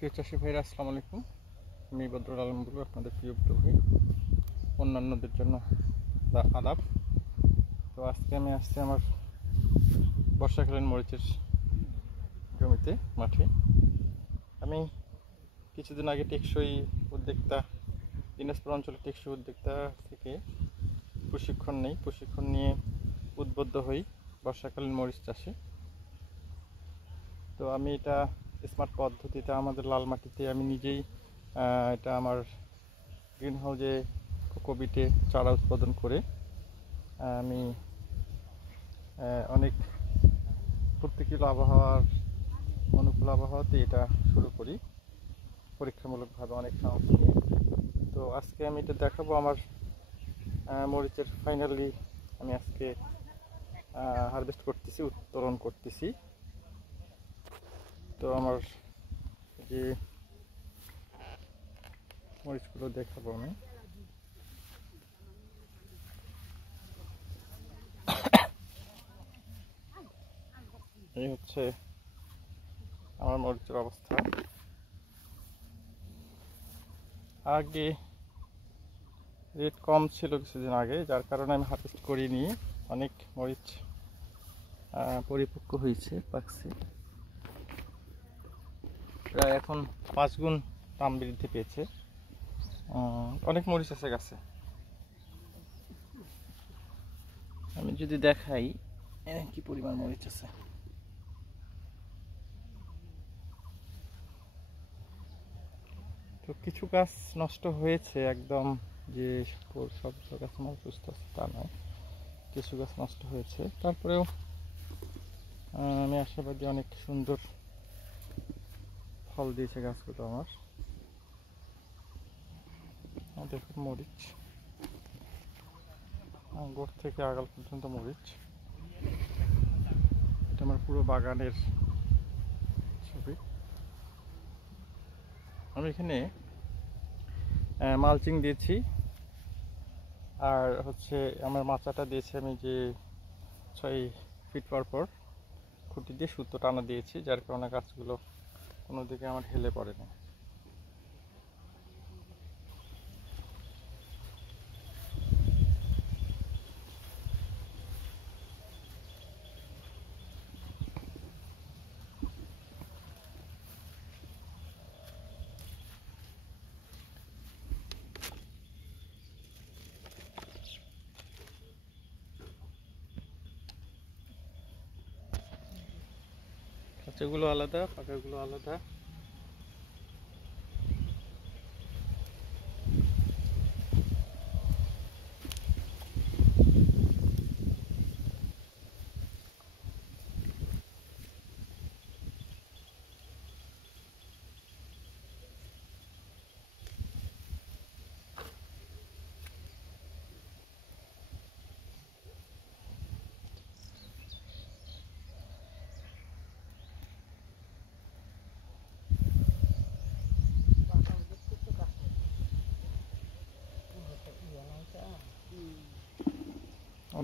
প্রিয় চাষি ভাইরা, আসসালামু আলাইকুম। আমি বদরুল আলম বলবো, আপনাদের প্রিয় ভাই, অন্যান্যদের জন্য আদাব। তো আজকে আমি আসছি আমার বর্ষাকালীন মরিচের জমিতে, মাঠে। আমি কিছুদিন আগে টেকসই উদ্যোক্তা, দিনাজপুর অঞ্চলের টেকসই উদ্যোক্তা থেকে প্রশিক্ষণ নিয়ে উদ্বুদ্ধ হই বর্ষাকালীন মরিচ চাষে। তো আমি এটা স্মার্ট পদ্ধতিতে আমাদের লাল মাটিতে আমি নিজেই এটা আমার গ্রিন হাউসে কোকোপিটে চারা উৎপাদন করে আমি অনেক প্রতিকূল অনুকূল আবহাওয়াতে এটা শুরু করি পরীক্ষামূলকভাবে অনেক সাহস নিয়ে। তো আজকে আমি এটা দেখাবো আমার মরিচের ফাইনালি আমি আজকে হারভেস্ট করতেছি, উত্তোলন করতেছি। তো আমার যে মরিচগুলো দেখাবো আমি। এই হচ্ছে আমার মরিচের অবস্থা। আগে রেট কম ছিল কিছুদিন আগে, যার কারণে আমি হারভেস্ট করিনি। অনেক মরিচ পরিপক্ক হয়েছে, পাকছে, প্রায় এখন 5 গুণ দাম বৃদ্ধি পেয়েছে। অনেক মরিচ আছে গাছে। আমি যদি দেখাই কি পরিমাণ মরিচ আছে। তো কিছু গাছ নষ্ট হয়েছে, একদম যে সব গাছ আমার সুস্থ আছে তা নয়, কিছু গাছ নষ্ট হয়েছে। তারপরেও আমি আশাবাদী অনেক সুন্দর ফল দিয়েছে গাছগুলো আমার। দেখুন মরিচ, গোড় থেকে আগাল পর্যন্ত মরিচ। এটা আমার পুরো বাগানের ছবি। আমি এখানে মালচিং দিয়েছি, আর হচ্ছে আমার মাচাটা দিয়েছি আমি যে 6 ফিট পর খুঁটি দিয়ে সুতো টানা দিয়েছি, যার কারণে গাছগুলো কোনো দিকে আমার হেলে পড়ে না। কাঁচাগুলো আলাদা, পাকাগুলো আলাদা।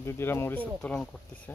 দিদিরা মরিচ উত্তোলন করতেছে।